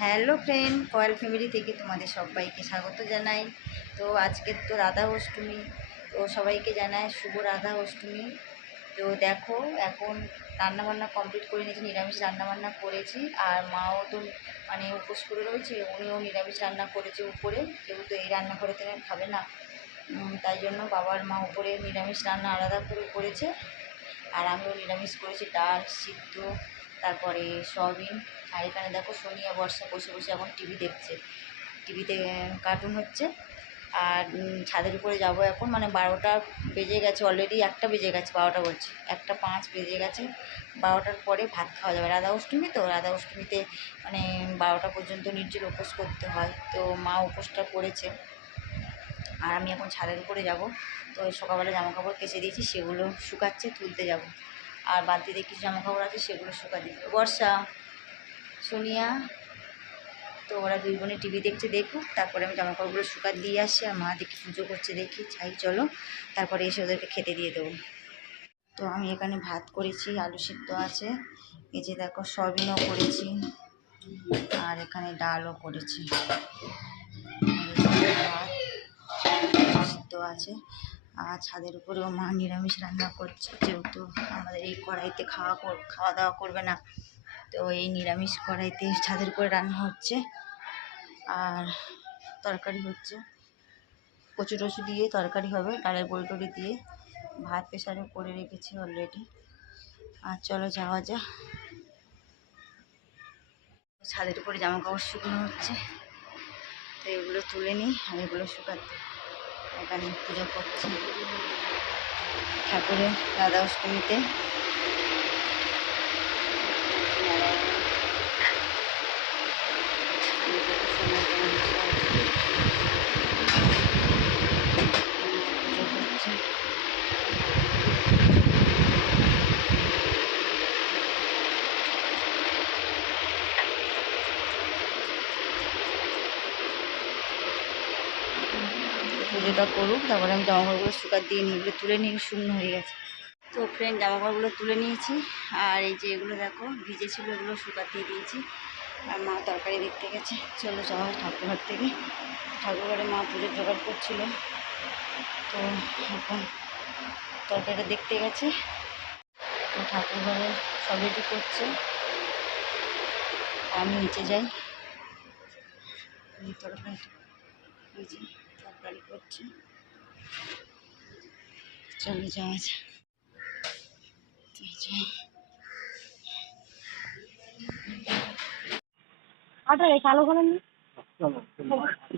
Hello friend coil family থেকে তোমাদের সবাইকে স্বাগত জানাই। তো আজকের তো রাধা অষ্টমী, তো সবাইকে জানায় শুভ রাধা অষ্টমী। তো দেখো, এখন রান্নাবান্না কমপ্লিট করে নিয়েছি, নিরামিষ রান্নাবান্না করেছি, আর মাও তো মানে উপোস করে রয়েছে, উনিও নিরামিষ রান্না করেছে উপরে, যেহেতু এই রান্নাঘরে তো খাবে না। তাই জন্য বাবার মা উপরে নিরামিষ রান্না আলাদা করে করেছে, আর আমিও নিরামিষ করেছি, ডাল, সিদ্ধ তারপরে সোয়াবিন, আর এখানে দেখো সোনিয়া বর্ষা বসে বসে এখন টিভি দেখছে। টিভিতে কার্টুন হচ্ছে। আর ছাদের উপরে যাব এখন মানে বারোটা বেজে গেছে অলরেডি একটা বেজে গেছে, বারোটা বলছি। একটা পাঁচ বেজে গেছে, বারোটার পরে ভাত খাওয়া যাবে। রাধা অষ্টমী তো, রাধা অষ্টমীতে মানে বারোটা পর্যন্ত নির্জল উপোস করতে হয়। তো মা উপোসটা করেছে। আর আমি এখন ছাদের উপরে যাব। তো সকালবেলা জামা কাপড় কেচে দিয়েছি, সেগুলো শুকাচ্ছে, তুলতে যাব। আর বালতিতে কিছু জামা কাপড় আছে, সেগুলো শুকা দিতে বর্ষা, সোনিয়া, তো ওরা দুই বোনে টিভি দেখছে, দেখুক। তারপরে আমি জামা কাপড়গুলো শুকা দিয়ে আসি আর মা দেখি পুজো করছে দেখি চাই চলো। তারপরে এসে ওদেরকে খেতে দিয়ে দেবো। তো আমি এখানে ভাত করেছি, আলু সিদ্ধ আছে। এই যে দেখো, সয়াবিনও করেছি আর এখানে ডালও করেছি। ভাত সিদ্ধ আছে। আর ছাদের উপরেও মা নিরামিষ রান্না করছে, যেহেতু আমাদের এই কড়াইতে খাওয়া খাওয়া দাওয়া করবে না। তো এই নিরামিষ কড়াইতে ছাদের উপরে রান্না হচ্ছে। আর তরকারি হচ্ছে। কচু টচু দিয়ে তরকারি হবে, ডালের বড়ি দিয়ে। ভাত প্রেশারে করে রেখেছি অলরেডি আর চলো যাওয়া যা ছাদের উপরে জামা কাপড় শুকনো হচ্ছে। তো এগুলো তুলে নিই, আর এগুলো শুকাতে এখানে পুজো করছি। ঠাকুরের রাধা অষ্টমীতে পুজো করছি পুজোটা করুক, তারপরে আমি জামা কাপড়গুলো শুকাত দিয়ে নিই, এগুলো তুলে নিয়ে শুকনো হয়ে গেছে। তো ফ্রেন্ড জামা কাপড়গুলো তুলে নিয়েছি, আর এই যে এগুলো দেখো, ভিজে ছিল, এগুলো শুকাত দিয়ে দিয়েছি। আর মা তরকারি দেখতে গেছে। চলো যাওয়া ঠাকুরঘর থেকে। ঠাকুরঘরে মা পুজোর জোগাড় করছিল। তো এখন তরকারিটা দেখতে গেছে। তো ঠাকুরঘরে সব রেডি করছে। আমি নিচে যাই। তরকারি তরকারিটা তরকারি করছে চলে যাওয়া যায়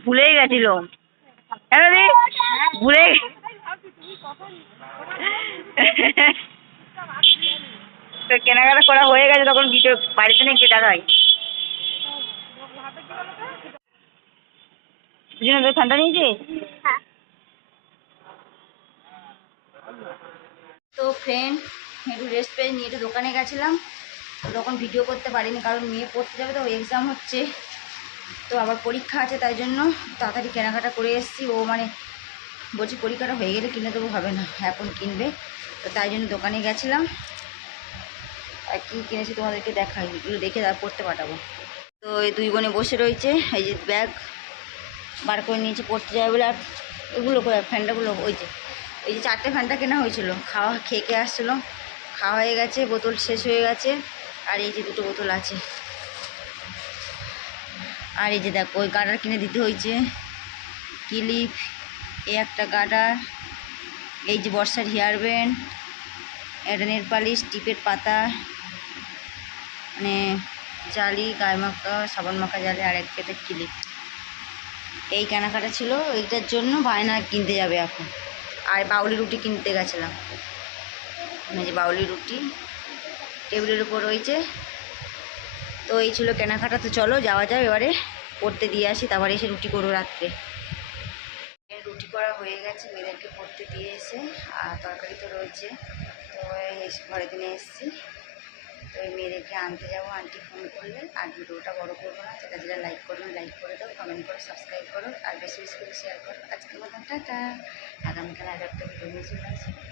ভুলেই গেছিল। হ্যাঁ ভুলে তো কেনাকাটা করা হয়ে গেছে তখন বাড়িতে নিয়ে গিয়ে দেখাই বুঝলি না ঠান্ডা নিয়েছি তো ফ্রেন্ড একটু রেস্ট পেয়ে নিয়ে একটু দোকানে গেছিলাম। তখন ভিডিও করতে পারিনি, কারণ মেয়ে পড়তে যাবে, তো এক্সাম হচ্ছে। তো আবার পরীক্ষা আছে, তাই জন্য তাড়াতাড়ি কেনাকাটা করে এসেছি। ও মানে বলছি পরীক্ষাটা হয়ে গেলে কিনে দেবো হবে না, এখন কিনবে। তো তাই জন্য দোকানে গেছিলাম। আর কী কিনেছি তোমাদেরকে দেখাই এগুলো দেখে তারপর পড়তে পাঠাবো। তো এই দুই বোনে বসে রয়েছে, এই যে ব্যাগ বার করে নিয়েছে, পড়তে যাবে বলে আর এগুলো ফ্যানটাগুলো ওই যে, এই যে চারটে ফ্যানটা কেনা হয়েছিল। খাওয়া খেয়ে খেয়ে আসছিল। খাওয়া হয়ে গেছে, বোতল শেষ হয়ে গেছে, আর এই যে দুটো বোতল আছে। আর এই যে দেখো, ওই গার্ডার কিনে দিতে হয়েছে। ক্লিপ এই একটা গার্ডার এই যে বর্ষার হেয়ার ব্যান্ড নেল পালিশ, টিপের পাতা মানে জালি, গায়ে মাখা, সাবান মাখা জালি, আর এক পেটের ক্লিপ এই কেনাকাটা ছিল, এইটার জন্য বায়না কিনতে যাবে এখন। আর বাউলি রুটি কিনতে গেছিলাম। যে বাউলি রুটি, টেবিলের উপর রয়েছে। তো এই ছিল কেনাকাটা। তো চলো, যাওয়া যায় এবারে। পড়তে দিয়ে আসি, তারপরে এসে রুটি করব রাত্রে। রুটি করা হয়ে গেছে, মেয়েদেরকে পড়তে দিয়ে এসে। আর তরকারি তো রয়েছে। তো ঘরে দিনে এসেছি। এই মেয়েদেরকে আনতে যাব, আন্টি ফোন করলে আর ভিডিওটা বড় করব না, যেটা যেটা লাইক করবেন লাইক করে দাও কমেন্ট করো সাবস্ক্রাইব করো, আর বেশি বেশি করে শেয়ার করো। আজকের মতন টাটা। আগামীকাল আর একটা ভিডিও নিয়ে চলে